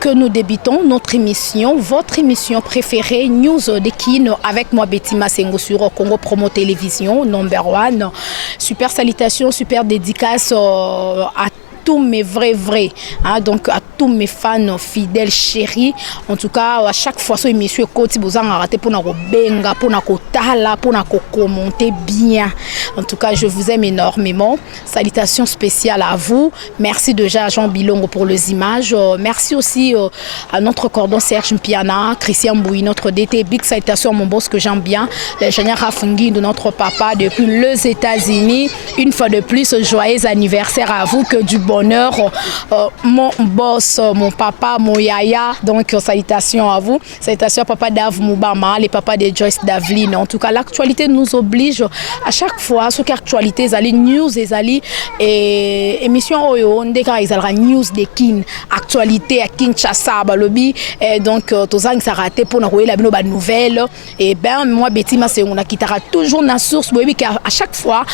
Que nous débutons notre émission, votre émission préférée, News de Kin, avec moi Betty Masengo sur Congo Promo Télévision, number one. Super salutations, super dédicace à tous mes vrais, hein, donc à tous mes fans fidèles, chéris. En tout cas, à chaque fois, ce émission est vous en raté pour nous benga, pour nous tala, pour nous commenter bien. En tout cas, je vous aime énormément. Salutations spéciales à vous. Merci déjà à Jean Bilongo pour les images. Merci aussi à notre cordon Serge Mpiana, Christian Bouy, notre DT. Big salutations à mon boss que j'aime bien, l'ingénieur Rafungi de notre papa depuis les États-Unis. Une fois de plus, joyeux anniversaire à vous, que du bonheur, mon boss, mon papa, mon yaya. Donc salutations à vous, salutations à papa Dave Moubama, les papas de Joyce Davlin. En tout cas, l'actualité nous oblige à chaque fois, ce qu'actualité les news les et émission oyo on déclare les news de Kin, actualité à Kinshasa balobi, et donc tous ça raté pour nous la bonne nouvelle. Et ben moi Betty Masengo na kitara toujours na source bobi à chaque fois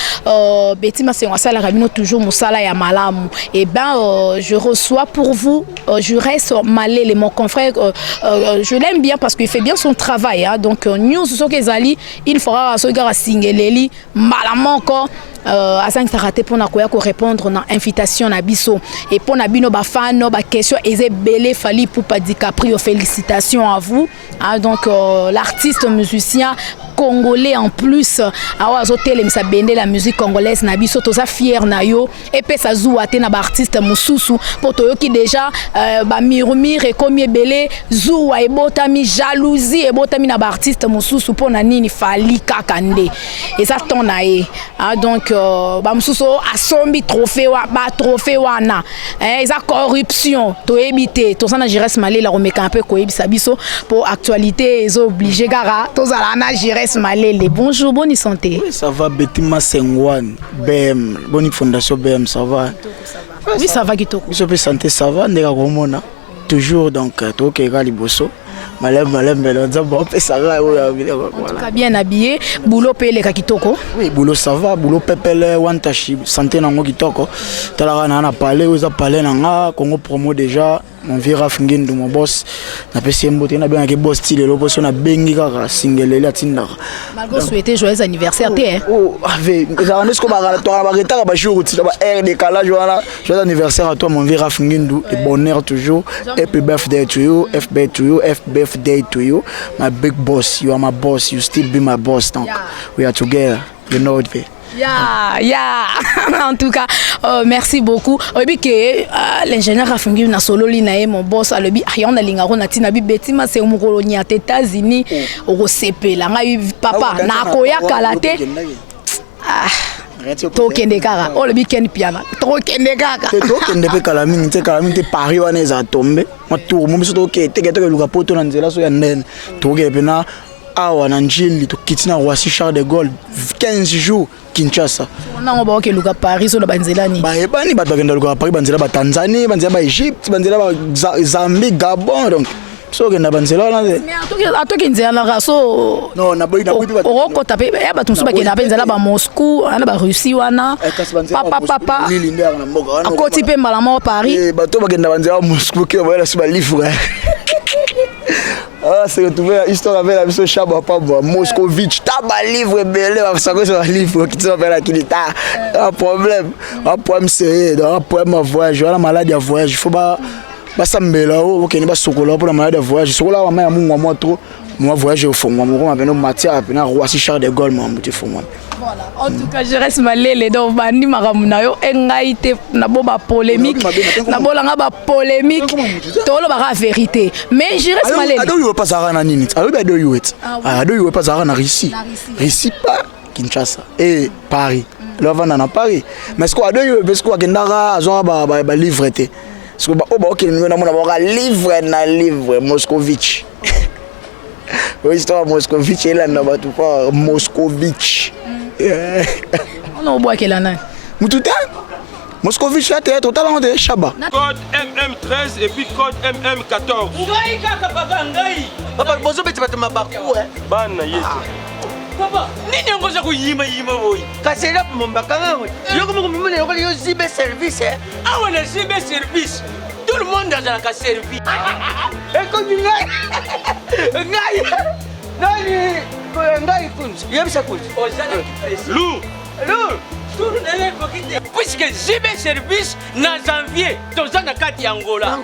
Betty Masengo ça la rabino toujours musala ya malamu. Et ben je reçois pour vous, je reste malé mon confrère, je l'aime bien parce qu'il fait bien son travail, hein. Donc news ce que zali il fera ce gars singeleli malamu encore à 5 raté pour répondre à l'invitation na biso et pour na bino ba fan ba question et belé fali pour pas DiCaprio. Félicitations à vous, hein. Donc l'artiste musicien congolais en plus azotelemisa bende la musique congolaise na biso toza fier na yo et pe sa zuwa te na ba artiste mususu po toyoki déjà ba murmure comme ebele zuwa ebotami jalousie ebotami na ba artiste mususu po na nini fali kakande et ça ton nae, donc ba mususu asombi trophée wana eza corruption to ebité to sana Jires Malé la remeka un peu ko ebisa biso pour actualité ezo obligé gara to zala na Jires Malé. Bonjour, bonne santé. Oui, ça va, Betty Masengo, BM, bonne fondation BM, ça va. Oui, ça va, Kitoko. Je peux santé, ça va, Nega toujours donc, toi qui es Liboso. Malem, ça va. Bien habillé, boulot pele Kitoko. Oui, boulot ça va, boulot pepele, wantashi, santé nango Kitoko. Talara na parlé, vous a parlé nanga, Congo Promo déjà. Mon vieux Rafungin de mon boss n'a pas si mboté na bien que boss style le boss on a bengi kaka single la tinda. Malgré souhaiter joyeux anniversaire té. Oh avec ça on est comme à toi ba retard ba jour tu ba air décalage voilà. Joyeux anniversaire à toi mon vieux Rafungin de bonheur toujours. Happy birthday to you, happy birthday to you. My big boss, you are my boss, you still be my boss donc. We are together, you know it. En tout cas, merci beaucoup. Obi que l'ingénieur Rafungi na solo linae mon boss alobi ayon na lingaro na tina bi Betty Masengo mukolo nya États-Unis o sepela ngai papa na koya kalate tokende kaka olobi ken piana tokende kaka tokende pe kalamini te Paris wana eza tombe matour mo biso tokete ke luka poto na nzela so ya ndene tokende pe na awa na njili tokitina Roissy Charles de Gaulle 15 jours Kinshasa. On a ba ke luka Paris so na banzela ni ba ebani ba bakenda luka Paris banzela ba Tanzanie banzela ba Egypte banzela ba Zambie Gabon donc so kenda banzela na mais atoki nzela na raso non na boyi oko tape ya ba tunsu ba kenda banzela ba Moscou ana ba Russie wana papa akoti pe mbala mo Paris ba to ba kenda banzela Moscou ke ba la su ba livre. Ah, c'est retrouvé l'histoire avec la mission Chaba Pabwa, Moscovitch, t'as livre belé, ça que c'est un livre qui s'appelle la Kilita. Un problème sérieux, un problème à voyage, la maladie à voyage, il faut pas s'embêler, ok, il n'y a pas de chocolat pour la maladie à voyage. Chocolat, moi trop, moi voyage au fond, moi avec nos matières, puis Roissy Charles de Gaulle, moi au fond. Voilà. En tout cas, je reste malé donc bandi maramunayo engaite na boba polémique na bolanga ba polémique tolo ba vérité mais je reste malé ado yo pas ça na nini ado ado yo et ado yo pas ça na Russie pas Kinshasa et Paris là va na Paris mais ce quoi ado yo parce quoi kendara azo ba livreté ce que ba ok na mona ba livre Moscovitch. Oui, histoire Moscovitch et là na ba tout pas Moscovitch. On a oublié quelle année. Moutouta Moscovitch a été totalement de Chaba. Code MM13 et puis code MM14. Papa, bonjour, tu vas te m'abattre. Bana yes. Papa, nini ngoja kuyima boy. Kasela pour mon bakanga. Yo comme yo zibe service. Ah on a zibe service. Tout le monde monde azalaka servi. Ekomi ngai. Ngai. Ngai kunzi. Yebisa kunzi. Lou. Puisque JB Service na janvier toza na kati ya Angola.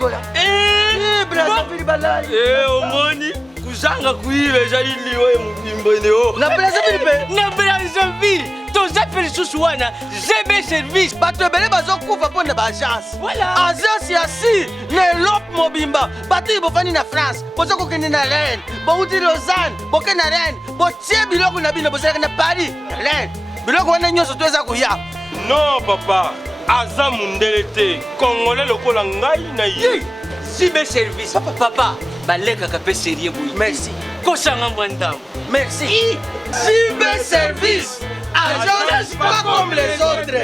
Brazzaville balai. Omoni kuzanga kuiba ezali liwe mubimbo neo. Na Brazzaville pe. Na Brazzaville toza pe lisusu wana JB Service. Bato ebele bazokufa mpo na baagence. Voilà. Agence ya si na Elope mobimba. Bato oyo bofandi na France boza kokende na Rennes. Bouti Lausanne boke na Rennes. Botie biloko na bino bozalaka na Paris na Rennes. Biloko wana nyonso to eza koya. Non papa, aza mundele te. Congolais lokola ngai na ye. JB Service. Papa, balekaka pe sérieux boyi. Merci. Kosanga mwandam. Merci. JB Service. Agence pas comme les autres.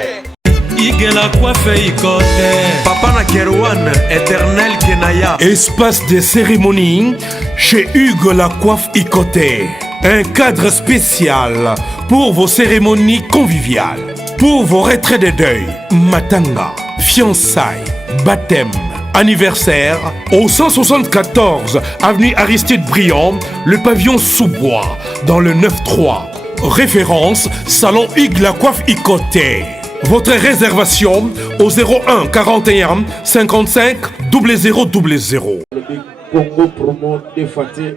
Igela coiffe ikote. Papa na Kerouan, éternel Kenaya. Espace de cérémonie chez Hugues la coiffe Ikoté. Un cadre spécial pour vos cérémonies conviviales, pour vos retraits de deuil, matanga, fiançailles, baptême, anniversaire. Au 174 avenue Aristide Briand, le pavillon sous-bois, dans le 9-3. Référence Salon Hugues la coiffe Ikoté. Votre réservation au 01 41 55 0000. Congo promo de Faté.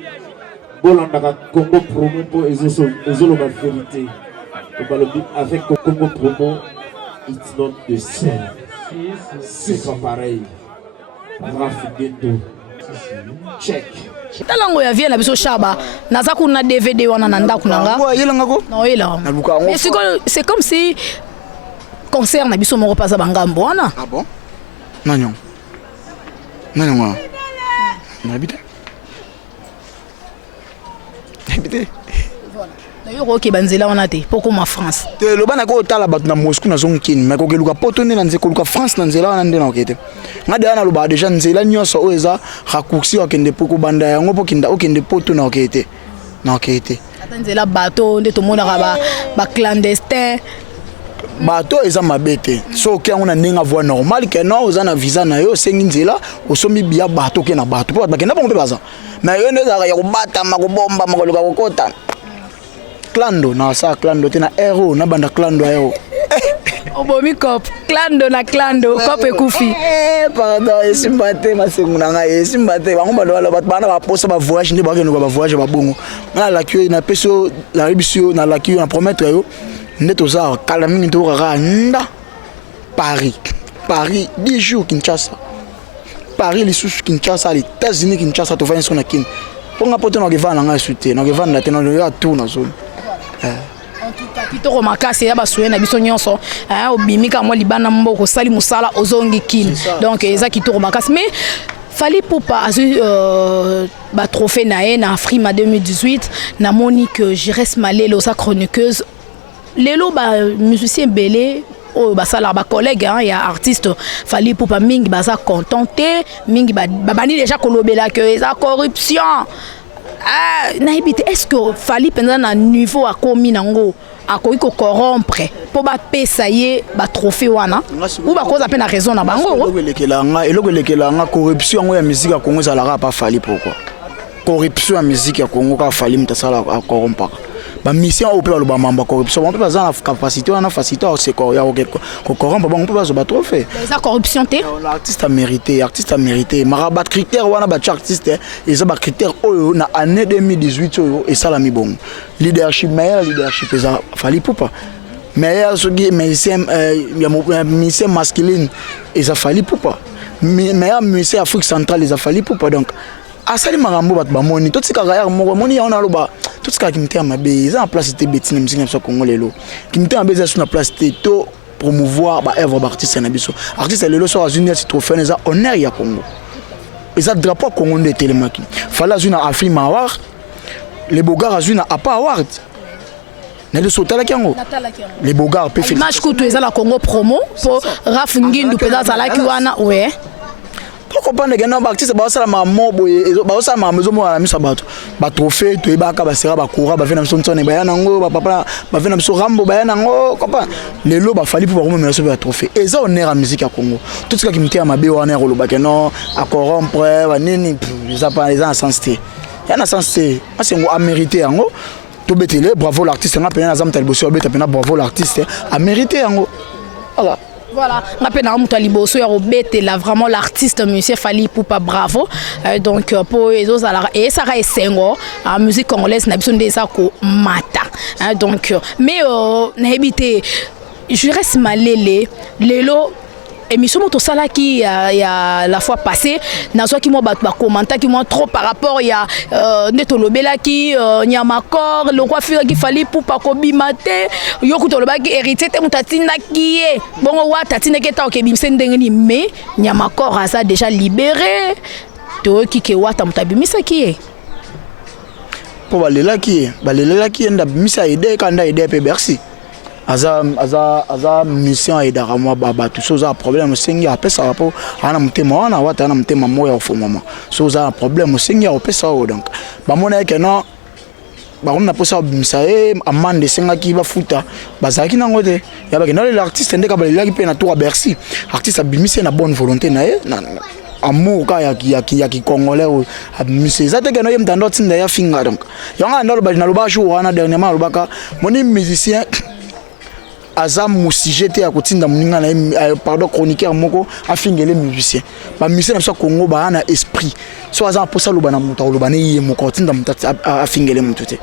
Bolandaka Congo promo pour la vérité. Avec Congo promo, it's not the same. C'est pas pareil. Rafigeto. Check. Talango ya vie na biso shaba naza kuna DVD wana na ndako nanga. Non ela. Mais c'est comme si concert na biso moko pasa bangambo wana. Ah bon? Non. Non. N'habite. Nayo ko banzela wana te poko ma France. Te lo bana ko tala bat na Moscou na zonkin mais ko keluka potone na nzeko luka France na nzela wana ndena okete. Ngade ana lo ba déjà nzela nyoso oeza rakursi okende poko banda yango pokinda okende poto na okete. Na okete. Ata nzela bateau nde to mona ba clandestin. Bateau eza mabete. So ke ngona ninga voie normal ke no oza na visa na yo sengi nzela osomi bia bateau ke na bateau po bakenda bongo pe baza. Mais yo ndeza ya kubata makubomba makoluka kokota. Clando na sa clando tena hero na banda clando ayo. Obomi cop clando na clando cop ekufi. Pardon, esimbate masenguna nga esimbate bango balola bat bana ba posa ba voyage ndi bakeno ba voyage ba bongo. Na la queue na peso la ribisio na la queue na promettre yo ndeto za kala mingi to kaka nda Paris 10 jours Kinshasa. Paris les sous Kinshasa les États-Unis Kinshasa to va sur na kin. Ponga poto na gevana nga suite na gevana na tena ya tour na zone. En tout cas, kitoko makasi ya basuye na biso nyonso, obimika mwa libana mboko sali musala ozongi kin. Donc eza kitoko makasi mais Fally Ipupa azu ba trophée nae na Afrima 2018 na Monique Jires Malelo sa chroniqueuse. Lelo ba musicien belé o basala ba collègue ya artiste Fally Ipupa mingi baza contenté, mingi bani déjà kolobela que eza corruption. Naibite est-ce que Fally pendant na niveau a komi nango akoki ko corrompre po ba pesa ye ba trophée wana ou ba cause appena raison na bango eloko lekela nga corruption ngo ya musique ya Congo ezalaka pa Fally pourquoi corruption ya musique ya Congo ka Fally mtasala a corrompre ba mission au peuple ba mamba corruption on peut pas en capacité on a facilité c'est quoi ya ko corrompre bon on peut pas ba trophée la corruption té l'artiste a mérité marabat critère wana ba artiste et ça ba critère oyo na année 2018 oyo et ça la mi bon leadership meilleur leadership ça Fally Ipupa meilleur musicien masculine et ça Fally Ipupa meilleur musicien Afrique centrale et ça Fally Ipupa donc asali makambo bat ba moni to tsika ga moko moni ya ona loba to tsika kimte mabe za en place te betina musique na Congo lelo kimte mabe za sur na place te to promouvoir ba œuvre d'artiste na biso artiste lelo so azuni ci trophée za honneur ya Congo eza drapeau Congo de telemaki Fally azuna Afrima award les Bogarts azuna apa award na le sotala kiango les Bogarts pe image kutu eza la Congo promo pour Raf Ngindu peza za la kiwana ouais comprendre que non artiste ba sala ma mobo ba sala ma maison mo na miso bato ba trophée to ibaka ba sera ba coura ba vena miso ntone ba yana ngo ba papa ba vena miso rambo ba yana ngo comprendre lelo ba fali pour ba miso ba trophée et ça on est en musique à Congo tout ce qui me tient ma be wana ko lobaka non à corrompre ba nini ça pas les en sens té yana sens té c'est ngo a mérité ngo to betele bravo l'artiste nga pena zam taliboso beta pena bravo l'artiste a mérité ngo voilà. Voilà, on appelle un mutaliboso ya robete là vraiment l'artiste monsieur Fally Ipupa bravo donc pour les autres alors et ça reste sengo en musique congolaise na biso ndeza ko mata donc mais na habité je reste malélé lelo émission moto sala qui ya la fois passée na so qui mo ba commentaire qui mo trop par rapport ya neto lobela qui nyamakor le roi fira qui Fally Ipupa ko bimate yo kuto loba ki héritier te mutatina qui est bon wa tatina ke ta ke bimse ndengeni mais nyamakor a ça déjà libéré to ki ke wa ta mutabimisa qui est pour balela qui nda bimisa ide kanda ide pe Bercy aza mission et darama baba tout ça problème sengi après ça rapport ana mutema wana wata ana mutema moya au mama so ça problème sengi au pesa donc ba mona que non ba on na posa bimisa amande senga ki ba futa bazaki nango te ya ba que non l'artiste ndeka ba laki pe na tour à Bercy artiste abimisa na bonne volonté na amour ka ya ki congolais abimisa ça te que non yem dans d'autres nda ya finga donc yanga ndalo ba na loba jour wana dernièrement lobaka moni musicien azam musijete ya kotinda muninga na pardon chroniqueur moko afingele musicien ba musicien na so Congo ba na esprit so azam posa loba na muta loba ne ye moko tinda muta afingele mutute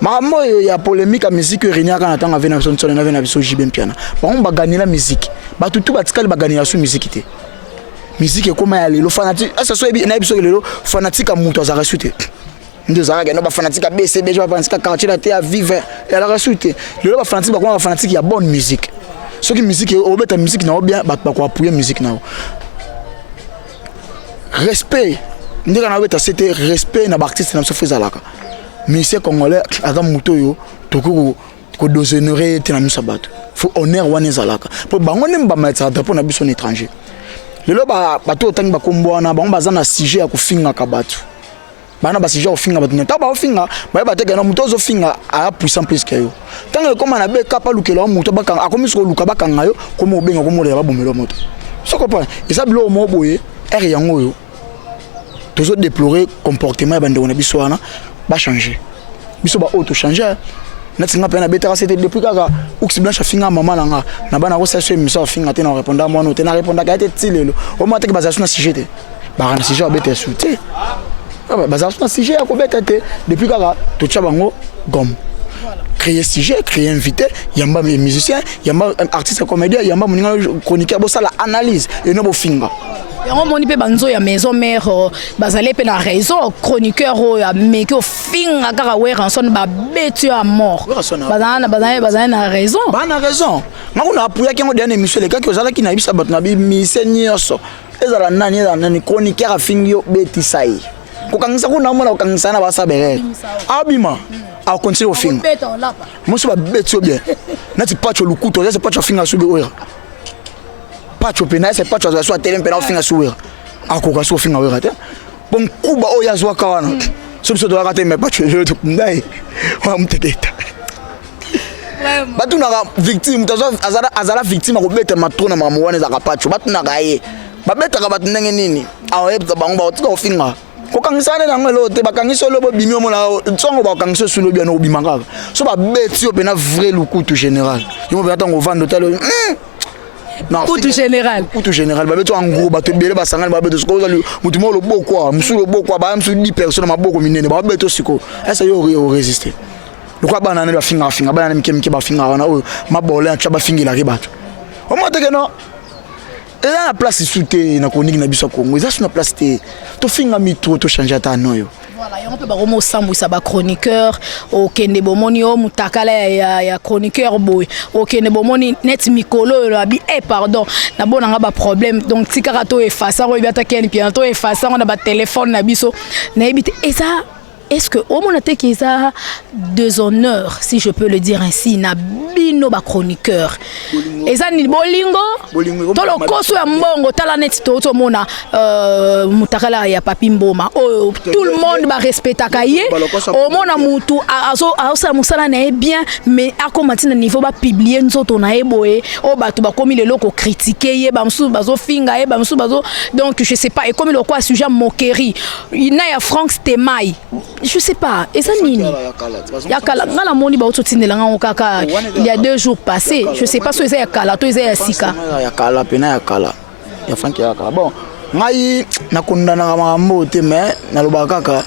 mambo ya polémique à musique renyaka na tanga vena so na vena biso jibe piano ba on ba gagner la musique ba tutu ba tikali ba gagner su musique te musique comme ya lelo fanatique ça so na biso lelo fanatique muto za resute ndio zaka no ba fanatique BCB ba fanatique quartier la te à vivre et la resute le ba fanatique ba fanatique ya bonne musique ce qui musique au beta musique na bien ba ko appuyer musique na respect ndika na beta c'était respect na artiste na so fezalaka musicien congolais adam muto yo toko ko doshonorer te na misabato faut honneur wana zalaka pour bango nemba mettre drapeau na biso étranger lelo ba to tangi ba kombwana bango bazana sujet ya kufinga kabatu bana basi jo finga batuna ta ba finga ba ba teke na muto zo finga a puissant plus que yo tanga comme na be kapa lukelo muto baka akomiso luka baka ngayo comme obenga comme le ba bomelo moto soko pa esa bilo mo boye er yango yo tozo déplorer comportement ya bande na biso wana ba changer biso ba auto changer na tinga pe na betara c'était depuis kaka oxy blanche finga mama langa na bana ko sa so emisa finga te na répondre moi no te na répondre ka te tilelo o mo teke bazasuna sujet ba na sujet abete souté bazar na sujet ya ko betete depuis kaka to chabango gomme créer sujet créer invité yamba musicien yamba artiste comédien yamba moninga chroniqueur bo sala analyse et no bo finga yango moni pe banzo ya maison mère bazale pe na raison chroniqueur ya meki o finga kaka we ranson ba betu à mort bazana na raison ba na raison ngako na apuya kengo dernier émission le kaka ozala ki na bisa bat na bi misenyoso ezala nani chroniqueur afingio betisai kokangisa kuna mona kokangisa na basa berere abima a continue au film muso ba betio bien nati pacho lukuto ya se pacho finga subi oira pacho pena se pacho za so tele pena finga subi akoka so finga oira te bon kuba oya zwa kawana so biso dola kate me pacho je to ndai wa mteketa batu na victime tazo azala victime ko beta matrona mamuwane za kapacho batu na gaye babeta ka batu ndenge nini awe bango ba otika ofinga kokangisana na ngelo te bakangisa lobo bimi omola tsongo bakangisa sulo bien obimanga so ba beti o pena vrai lukutu général yo ba tango vendre hôtel non lukutu général ba beto en gros ba te bele ba sangana ba beto ko zali mutumo lo bokwa musulo bokwa ba msu 10 personnes maboko minene ba beto siko esa yo résister lokwa bana ne ba finga bana mike ba finga wana o mabole a ba fingi la ribato o mo te que non et là la place soute na chronique na biso Congo ça sur la place to finga mitro to changer ta noyo voilà on peut ba romo sambu sa ba chroniqueur o kende bomoni o mutakala ya chroniqueur boy o kende bomoni net mikolo la bi pardon na bona nga ba problème donc tikara to effacer o bi attaquer ni bien to effacer on a ba téléphone na biso na ebite et ça est-ce que au monate qui a deux honneurs, si je peux le dire ainsi, na bino ba chroniqueur eza ni bolingo to lo koso ya mbongo tala net to mona mutakala ya papi mboma tout le monde ba respectaka ye o mona mutu azo musala na bien mais akomati na niveau ba publier nzoto na eboye o bato ba komi lelo ko critiquer ye ba msu bazo finga ye ba msu bazo donc je sais pas et comme le quoi sujet moquerie ina ya Frank Stemai je sais pas eza nini ya kala ngala moni ba ototindela nga okaka il y a 2 jours passés je sais pas so eza ya kala to eza ya sika ya kala pena ya kala ya Frank ya kala bon ngai nakundana makambo te mais nalobaka kaka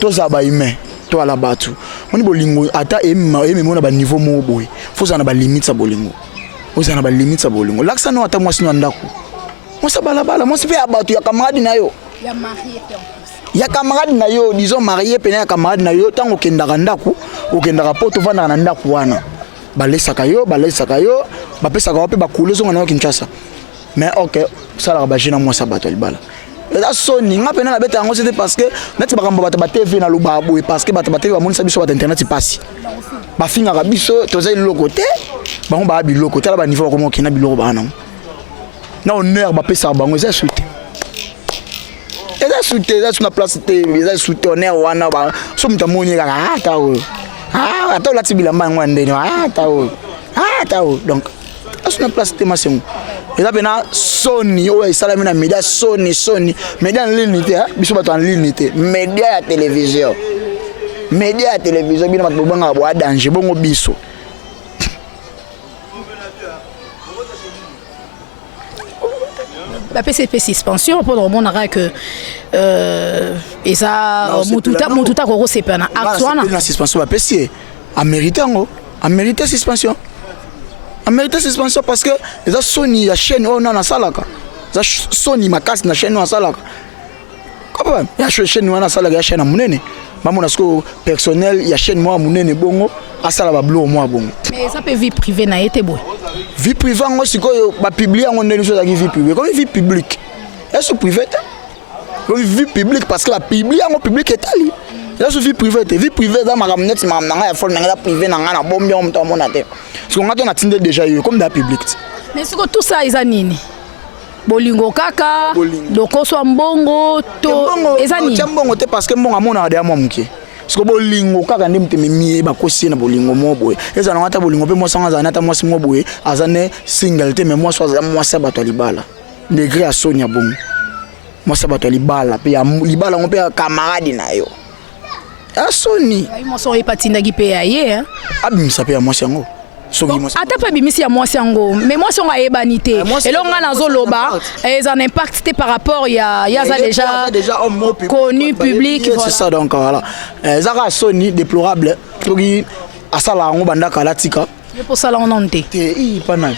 toza ba humain to ala batu moni bolingo ata mona ba niveau mo boy faut ça na ba limite sa bolingo oza na ba limite sa bolingo laksa no ata mwasi no ndako mwasa balabala mwasi pe abatu ya camarade na yo ya marié ya camarade na yo disons marié pena ya camarade na yo tango kendaka ndako okendaka poto vanda na ndako wana balesaka yo bapesaka wape bakule zonga na yo Kinshasa mais OK sala ba jina mwasa bato libala eza soni nga pena na beta yango c'était parce que neti bakambo bato ba TV na lubabo parce que bato ba TV ba monisa biso ba internet pasi ba finga ka biso toza iloko te bango ba biloko tala ba niveau ko mo kina biloko bana na honneur ba pesa bango eza suite eza sur la place te eza suite honneur wana ba so mtamoni kaka ata la tibila mbango ndeni ata donc sur la place te masengo eza pena soni o esalami na média soni média en ligne te biso bato en ligne te média ya télévision bina bato banga bo danger bongo biso la PCP suspension pendant mon arrêt que eza mututa koko sepana actuana la suspension ba PC a mérité suspension parce que eza Sony ya chaîne on na salaka eza Sony makasi na chaîne on salaka quoi ya chaîne on salaka ya chaîne munene maman na sko personnel ya chaîne moi munene bongo asala ba blo moi bongo mais ça peut vie privée na été boy vie privée ngo sikoyo ba publier ngo ndeni so za vie privée comme vie publique est-ce privée comme vie publique parce que la publier ngo public etali là vie privée dans ma ramnet ma nga ya fol nga privé na nga na bombi on to mona te parce que ngato na tinde déjà yo comme da public mais siko tout ça eza nini bolingo kaka lokoso mbongo to eza nini mbongo te parce que mbongo amona de amomuke parce que bolingo kaka ndi mteme mie ba kosi na bolingo moboye eza na ngata bolingo pe mo sanga za nata mwasi moboye azane single te mais moi so za mwasi bato libala degré a Sonia bongo mwasi bato libala pe ya libala ngo pe camarade na yo a Sony ai mo so epatinda gi pe aye hein abimisa pe ya mwasi yango ata pe bimisi ya mwasi yango mais mwasi yango ayebani te elonga nazo loba eza un impact te par rapport ya za déjà connu public c'est ça donc voilà zaka Sony déplorable toki asala yango bandaka latika pour ça là on en te pas na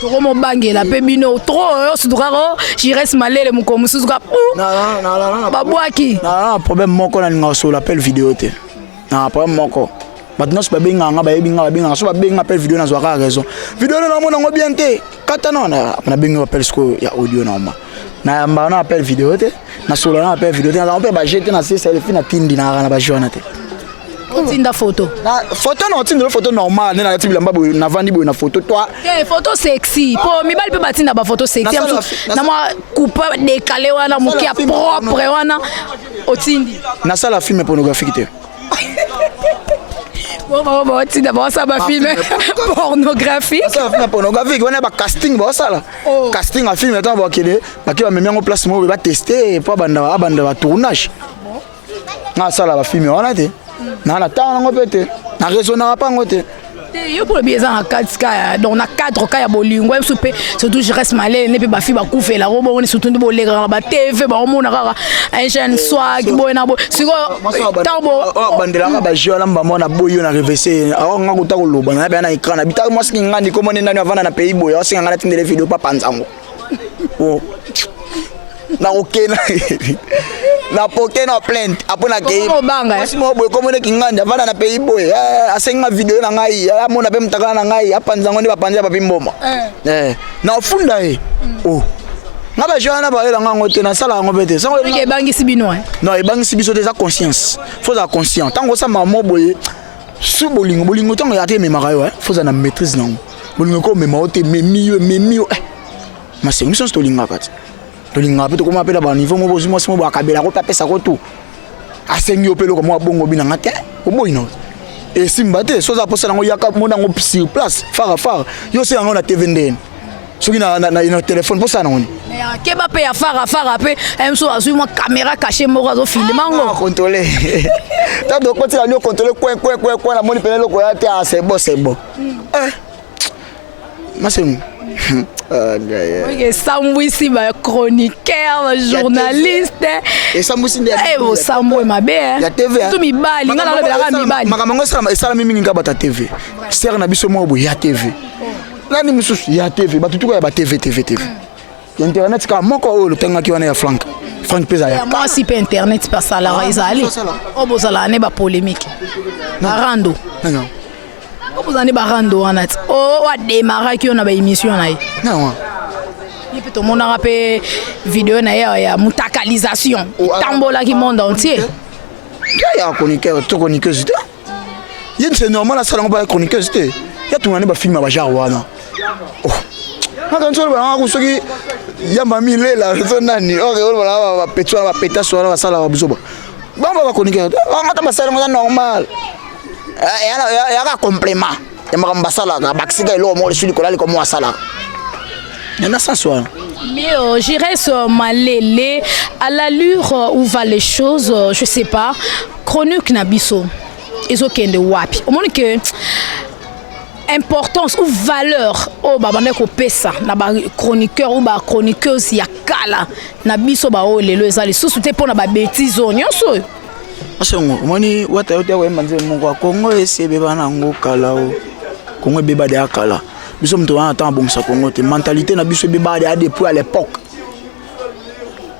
to mo bangela pe bino trop sudukaro jires malele mukomu suzuka na babwaki na problème moko na ninga so l'appel vidéo te na problème moko maintenant c'est pas benga nga ba benga so ba benga appel vidéo na zwaka raison vidéo na mona ngo bien te kata non na benga appel sko ya audio normal na mba na appel vidéo te na solo na appel vidéo te na on peut ba jeter na selfie na tindi na ba joana te otinda photo na otinda photo normal na tibila mbabu na vandi boy na photo toi photo sexy po mibali pe batinda ba photo sexy na moi coupe décalé wana mukia propre wana otindi na sala film pornographique te bon otinda ba sa ba film pornographique ça film pornographique wana ba casting ba sala casting a film etant ba kele ba ki ba memengo place mo ba tester po banda ba tournage na sala ba film wana te na tanga ngo pete na raisonnera pas ngote yo pour bien en cadre donc na cadre ka ya bolingo soupe surtout je reste malé ne pe ba fi ba kufela go bon surtout de bolega ba TV ba mona kaka un jeune swag bo na bo siko tambo bandela ka ba jola mba mona boyo na reverser awo nga kuta ko loba na ba na écran na bita mo siki ngandi ko mona nani avana na pays boyo singa ngana tindele video pa panzango oh na okena na pokena plainte apona ke kasi mo boy komone kinganja vana na pays boy asenga video na ngai amona pe mtakana na ngai apanzango ndi bapanza papi mboma na ofunda oh nga ba jana ba ela nga ngote na sala ngo bete sango ke bangi sibino non e bangi sibiso déjà conscience faut être conscient tango sa mamo boye su bolingo tango ya te me marayo faut na maîtrise nango bolingo ko me maote me mieux ma c'est mission to linga kati to linga pe to ko mapela ba niveau mo bozi mo simo ba kabela ko tapesa ko tout asengi opelo ko mo bongo bina ngate o boyino et simba te so za posa nango yaka mo nango sur place fara yo se yango na TV ndene soki na téléphone pour ça non ke ba pe ya fara pe emso azui mo caméra cachée mo zo filmer ngo contrôler ta do ko ti la contrôler quoi la moni penelo ko ya te c'est bon ma c'est ok Sambouissi ba chroniqueur journaliste et Sambouissi bo Sambo ma be ya TV tu mi bali ngana lo bela mi bali makambo sala mimi ninga bata TV ser na biso mo bo ya TV nani mususu ya TV batutuko ya ba TV internet ka moko o le tenga ki wana ya Frank pesa ya moi si pe internet pas ça la izali o bo sala ne ba polémique rando non vous en barando wana o wa démarrer ki on a ba émission na yi non il peut tout monde a rappelé vidéo na ya mutakalisation tambola ki monde entier ya chroniqueur to chroniqueuse yen c'est normal ça on ba chroniqueuse ya tout ngane ba film ba genre wana oh quand on va ko soki ya mami lela so nani o re ba petwa ba peta so ba sala ba buzoba ba chroniqueur ngata ba sala normal ya ka complément ya makamba sala ka baksika elo mo le suli kolali comme sala il y en a ça soit mais j'irais sur Malélé à l'allure où va les choses je sais pas chronique nabiso ezokende wapi au moins que importance ou valeur o babane ko pesa na ba chroniqueur ou ba chroniqueuse ya kala nabiso ba o lelo ezali susu te pona ba bêtise nyonso asongo moni wata yote wa manze mongo Kongo esebe bana ngo kala o Kongo beba de akala biso mto wana tan bon sa Kongo te mentalité na biso beba de depuis à l'époque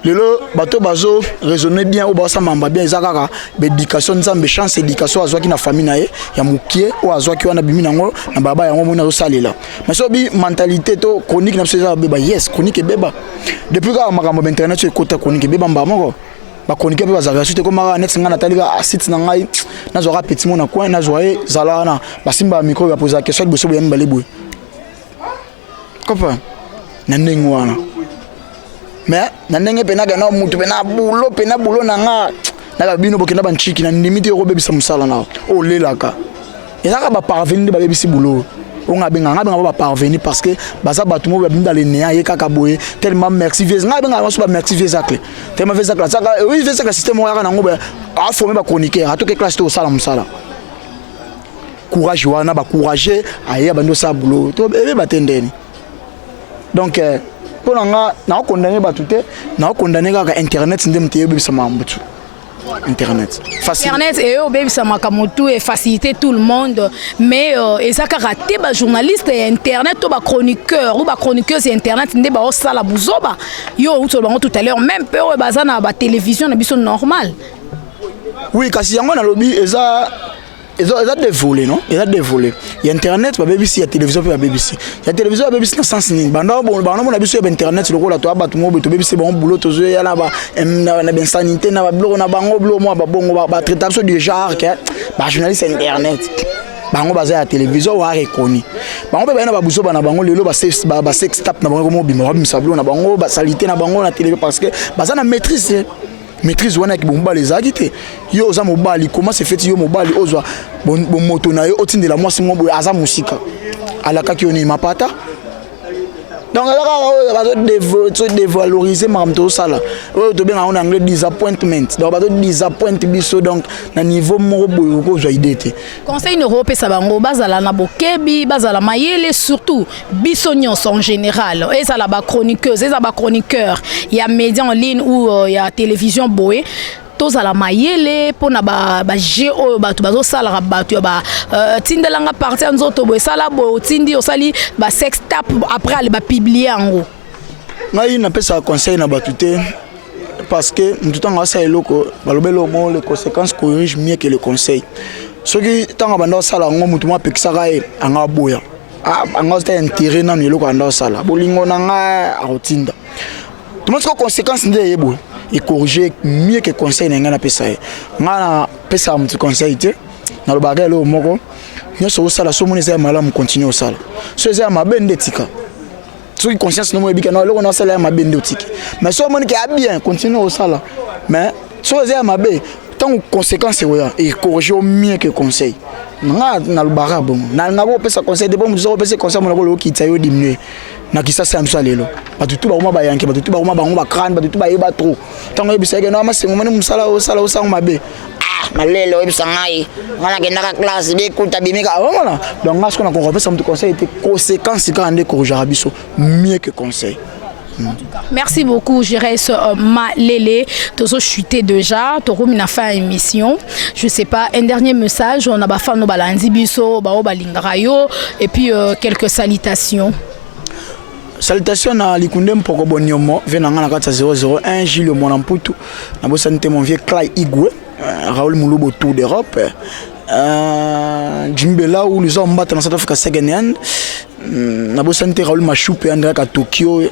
lelo bato bazo raisonner bien ou ba sa mamba bien ezakaka éducation nzambe chance éducation azwaki na famille na ye ya mukie ou azwaki wana bimi nango na baba yango mona zo salela mais so bi mentalité to chronique na biso za beba yes chronique beba depuis ka makambo internet so ekota chronique beba mbamoko ba chronique pe bazaka suite comme net ngana talika site na ngai na zo petit mona coin na zo e zala na basimba micro ya poser question boso ya mbale boy kopa na ndenge wana mais na ndenge pe na ga mutu pe na bulo na nga na ba bino bokenda ba nchiki na limite ko bebisa musala na o lelaka ezaka ba parvenir ba bebisi bulo on a bien ba parvenir parce que baza batu mo ba binda le néa ye kaka boye tellement merci vieux nga benga so ba merci vieux zakle tellement vieux zakle ça oui vieux zakle système o ya na ngo ba a former ba chroniqueur a to ke classe to sala musala courage wana ba courager aya bando sa boulot to ebe batendeni donc pour nga na condamner batute na condamner kaka internet ndem te yebisa mambutu internet facile internet et au baby ça makamotu et faciliter tout le monde mais ça ka raté ba journaliste et internet ou ba chroniqueur ou ba chroniqueuse internet ndé ba osala buzoba yo ou tout à l'heure même peu bazana ba télévision na biso normal oui kasi yango na lobby ils ont dévolé non ils ont dévolé il y a internet ba BBC il y a télévision ba BBC il y a télévision ba BBC na sens ni banda bon na biso ba internet loko la to abatu mo beto BBC bon boulot to ya na ba na ben sanité na ba bloko na bango bloko mo ba bongo ba traitation du genre que ba journaliste internet bango baza ya télévision wa reconnu bango ba na ba buso ba na bango lelo ba sex tap na bango mo bima ba misablo na bango ba salité na bango na télé parce que baza na maîtrise wana ki bomba les agité yo za mobali comment c'est fait yo mobali ozwa bon moto na yo otindela mwasi mo boy aza musika alaka ki oni mapata donc alaka dévaloriser mamto sala to bien en anglais disappointment donc ba to disappoint biso donc na niveau mo boy ko zwa idée conseil Europe ça bango bazala na bokebi bazala mayele surtout biso nyonso en général et ça la ba chroniqueuse et ça ba chroniqueur il y a médias en ligne ou il y a télévision boy tous à la mayele pona ba géo ba to bazo sala ba to ba tindelanga partir nzoto boy sala bo tindi osali ba sex tap après aller ba publier en gros ngai na pesa conseil na batute parce que tout temps ça eloko balobelo mo les conséquences corrigent mieux que le conseil soki tanga banda sala ngo mutu ma pekisaka e anga boya anga sta intérêt na eloko anda sala bolingo na nga aotinda tout le monde sait conséquence de yebo et corriger mieux que conseil n'engana pesa ngana pesa mu conseil te na lo bagay lo moko nyoso osala so moni za malamu continuer osala so za mabende tika so conscience no mo ebika na lo na osala mabende otiki mais so moni ki a bien continuer osala mais so za mabe tant conséquence et corriger au mieux que conseil na lo bagay bon na ngabo pesa conseil de bon mu zo pesa conseil mo lo ki tsayo diminuer na kisa samso lelo batutu ba uma ba yanke batutu ba uma ba ngomba crane batutu ba yeba trop tango yebisa ke no masengo mani musala osala mabe malelo yebisa ngai ngana ke na classe be kuta bimika voilà donc ngasko na ko pesa mu conseil était conséquence ka ande corriger biso mieux que conseil. En tout cas, merci beaucoup, Jérès Malele. Tozo chuté déjà, Toro mina fait émission. Je sais pas, un dernier message, on a ba fan no balandi biso, ba o balingarayo et puis quelques salutations. Salutations à Likundem pour Boniomo, venant à la 001, Gilles Monamputu, na bo santé mon vieux Clay Igwe, Raoul Mouloubo Tour d'Europe, Jimbela ou les hommes battent dans South Africa Second na bo santé Raoul Machoupe André à Tokyo.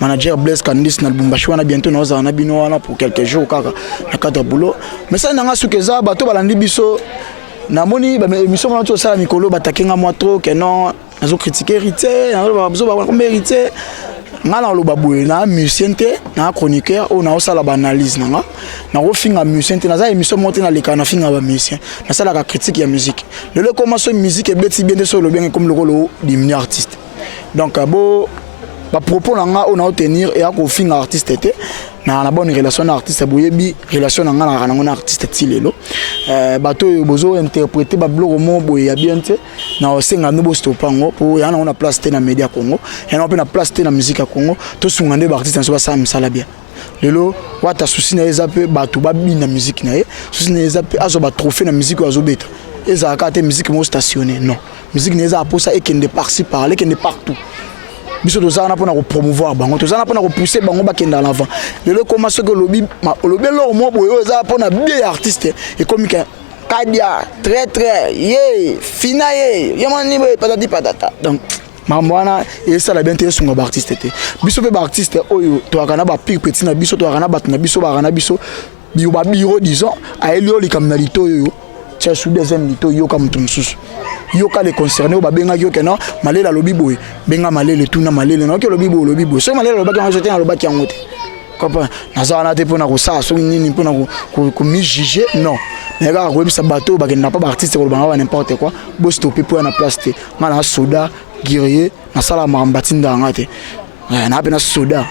Manager Blaise Candice na Lubumbashi wana bientôt na bino wana pour quelques jours kaka na cadre boulot mais ça nanga sukeza bato balandi biso na moni ba émission na to sala mikolo batakenga moi trop que non nazo critiquer hérité na bazo ba ko mérité ngala lo baboué na musicien te na chroniqueur o na osala ba analyse nanga na ko finga musicien te na za émission monte na leka na finga ba musicien na sala ka critique ya musique le commence musique et beti bien de so lo bien comme le rôle diminuer artiste donc bo ba propos nanga on a obtenir et à ko finga artiste était na bonne relation na artiste boyebi relation nanga na artiste tilelo bato bozo interpréter ba blog mo boye ya bien te na osenga no bo stopango po yana on a place te na media Congo yana on a place te na musique ya Congo to sungande ba artiste so ba sa misala bien lelo wata souci na ezape bato ba bi na musique na ye souci na ezape azo ba trophée na musique azo beta ezaka te musique mo stationné non musique na eza posa et kende par-ci par-là kende partout biso tozana pona ko promouvoir bango tozana pona ko pousser bango ba kenda l'avant le comment ce que lobi lo mo boyo za pona bien artiste et comme Kadia très ye finaye yamani patati patata donc mamwana et ça la bien te sunga ba artiste te biso be ba artiste oyo to akana ba pic petit na biso to akana bat na biso ba kana biso bio ba biro disons a elio li comme na lito yo tia sous deuxième lito yo comme tout mususu yo ka les concernés ba benga yo ke non malela lobi boy benga malele tout na malele non ke lobi boy so malele loba ka jeter na loba ki angote comprends nazana te pona ko sa so nini pona ko mi juger non mais ga ko bisa bateau ba ke na pas artiste ko ba n'importe quoi bo stopper pour na place te ngana soda guerrier na sala mambati ndanga te na pena soda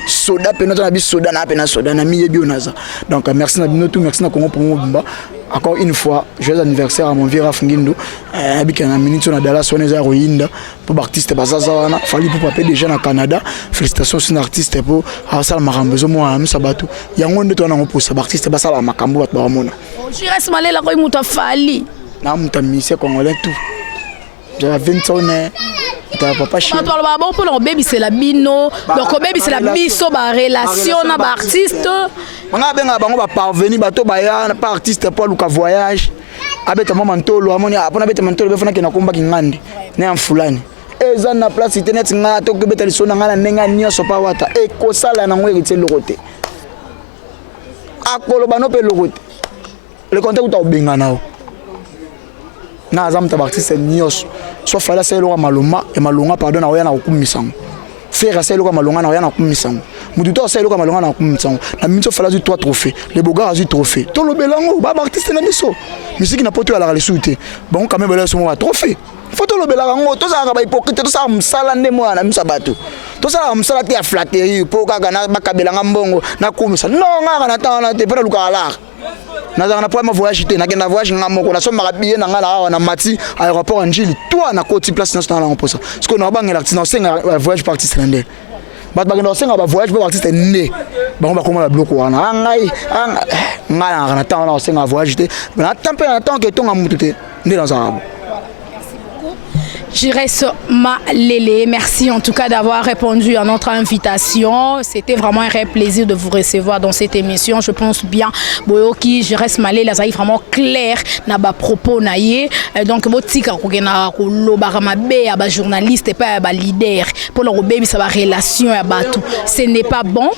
pena na bi soda na pena soda na mi yebi onaza donc merci na bino tout merci na Congo pour Mobimba. Encore une fois, joyeux anniversaire à mon vieux Rafungindo. Avec un minute on a Dallas on est à Royinda pour artiste bazazawana. Fallait pour papier déjà au Canada. Félicitations sur un artiste pour Hassal Marambezo moi am Sabatou. Yango nde to na pour ça artiste basala makambo bat ba mona. Jérès Malele ko imuta fali. Na muta mise congolais tout. J'ai 20 ans papa chez toi le bon pour le baby c'est la bino donc baby c'est la biso ba relation na ba artiste nga benga bango ba parvenir bato ba ya pas artiste pour luka voyage abeta mama ntolo amoni apona beta mantolo befuna ke na komba kingandi na fulani eza na place internet nga to ke beta lisona nga na nenga nyoso pa wata e ko sala na ngwe ritse lokote akolo bano pe lokote le contact uta obenga nao na azam tabartiste nyoso so fala selo maloma e malonga pardon na oya na okumisango faire selo malonga na oya na okumisango mutu to selo malonga na okumisango na minso fala du 3 trophées les boga azu trophée to lo belango ba artiste na biso musique na poto ala lesute bon quand même so mo trophée faut to lo belango to za ba hypocrite to sa msala ndemo na misa bato to sa msala te ya flatterie po kaka na bakabelanga mbongo na kumisa no nga na tana te pera luka ala na za na problème voyage te na kenda voyage ngamoko na so marabiye na ngala na mati aéroport Angeli toi na côté place nationale en posa parce que na bangela artiste na senga voyage parti slender bat bagenda senga ba voyage ba artiste né ba ko ba bloc wana ngai ngala na tana na senga voyage te na tempé na tant que ton amutu te ndi dans arabo. Jires Malele, merci en tout cas d'avoir répondu à notre invitation. C'était vraiment un réel plaisir de vous recevoir dans cette émission. Je pense bien, Boyoki, Jires Malele, ça est vraiment clair na ba propos naie. Donc botika kugena kuloba be aba journaliste et pas aba leader pour le baby ça va relation ya batu. Ce n'est pas bon.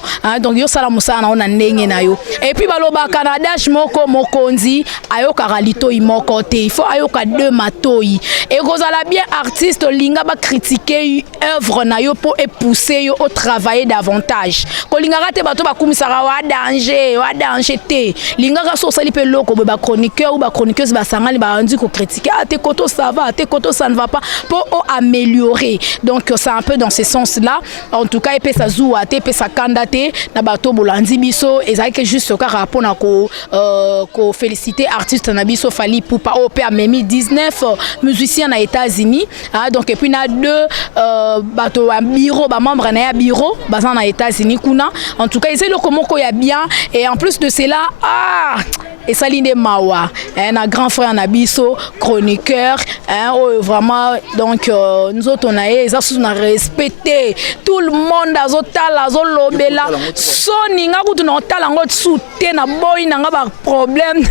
Donc yo sala musa na ona ndenge na yo. Et puis baloba Canada moko mokonzi ayoka ralito imoko te. Il faut ayoka deux matoi. Et kozala bien artiste linga ba critiquer œuvre na yo pour pousser yo au travailler davantage. Ko linga te bato ba kumisaka wa danger te. Linga ka so sali pe loko ba chroniqueur ou ba chroniqueuse ba sangani ba andi ko critiquer tes koto ça va, tes koto ça ne va pas pour améliorer. Donc c'est un peu dans ce sens là. En tout cas epesa zuwa te epesa kandate na bato bolandi biso ezaki juste ka rapport na ko féliciter artiste na biso Fally Ipupa au père Memi 19 musiciens na États-Unis. Donc et puis na deux bato un bureau ba membre na ya bureau bazan na États-Unis kuna. En tout cas c'est le komoko ya bien et en plus de cela et Saline Mawa, un grand frère Nabiso, chroniqueur, vraiment donc nous autres on a respecté tout le monde à Zotala, Zolobela, Soninga Goutuno Talango soutien na boy n'a pas problème,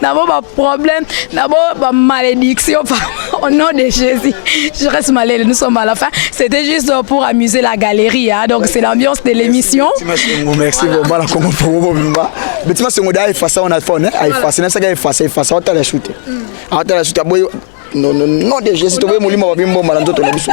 n'a pas problème, n'a pas malédiction au nom de Jésus. Je reste malade, nous sommes à la fin. C'était juste pour amuser la galerie, donc c'est l'ambiance de l'émission. Merci beaucoup la Congo Promo Bimba. Betima Sengoda effacer on a fait effacer na saka effacer on la shooter. On la shooter boy non de Jésus to molimo babimbo malanzo to na biso.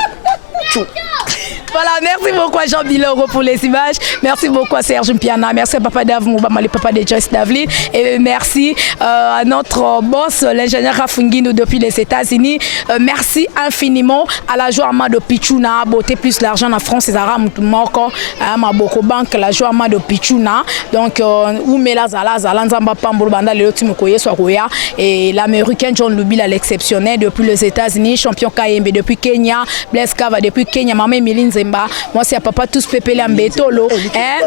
Voilà, merci beaucoup à Jean Biloro pour les images. Merci beaucoup à Serge Mpiana. Merci à Papa Dav Moubama, le papa de Joyce Davlin. Et merci à notre boss, l'ingénieur Rafungino depuis les États-Unis. Merci infiniment à la joie de Pichuna, Beauté plus l'argent en France, c'est Zara Moutoumoko, à Maboko Bank, la joie de Pichuna. Donc, Oumela Zala, Zalanzamba Pambourbanda, le Timokoye Soakoya. Et l'américain John Lubila, l'exceptionnel depuis les États-Unis, champion KMB depuis Kenya, Blaise Kava depuis Kenya, Maman Miline Zemba, moi c'est papa tous pépé l'ambetolo,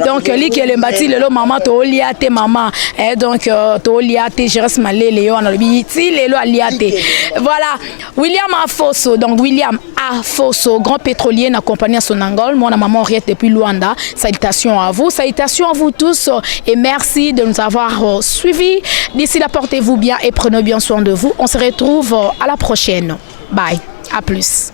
donc li qui est le bâti le maman to liate maman, donc to liate Jires Malele on a le biti le liate. Voilà, William Afoso, donc William Afoso, grand pétrolier na compagnie Sonangol, moi na maman Henriette depuis Luanda. Salutations à vous tous et merci de nous avoir suivis. D'ici là portez-vous bien et prenez bien soin de vous. On se retrouve à la prochaine. Bye, à plus.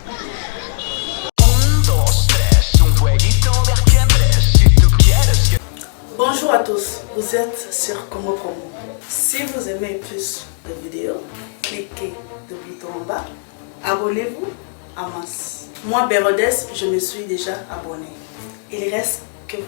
Bonjour à tous, vous êtes sur Congo Promo. Si vous aimez plus de vidéos, cliquez le bouton en bas, abonnez-vous à masse. Moi, Bérodès, je me suis déjà abonné. Il reste que vous.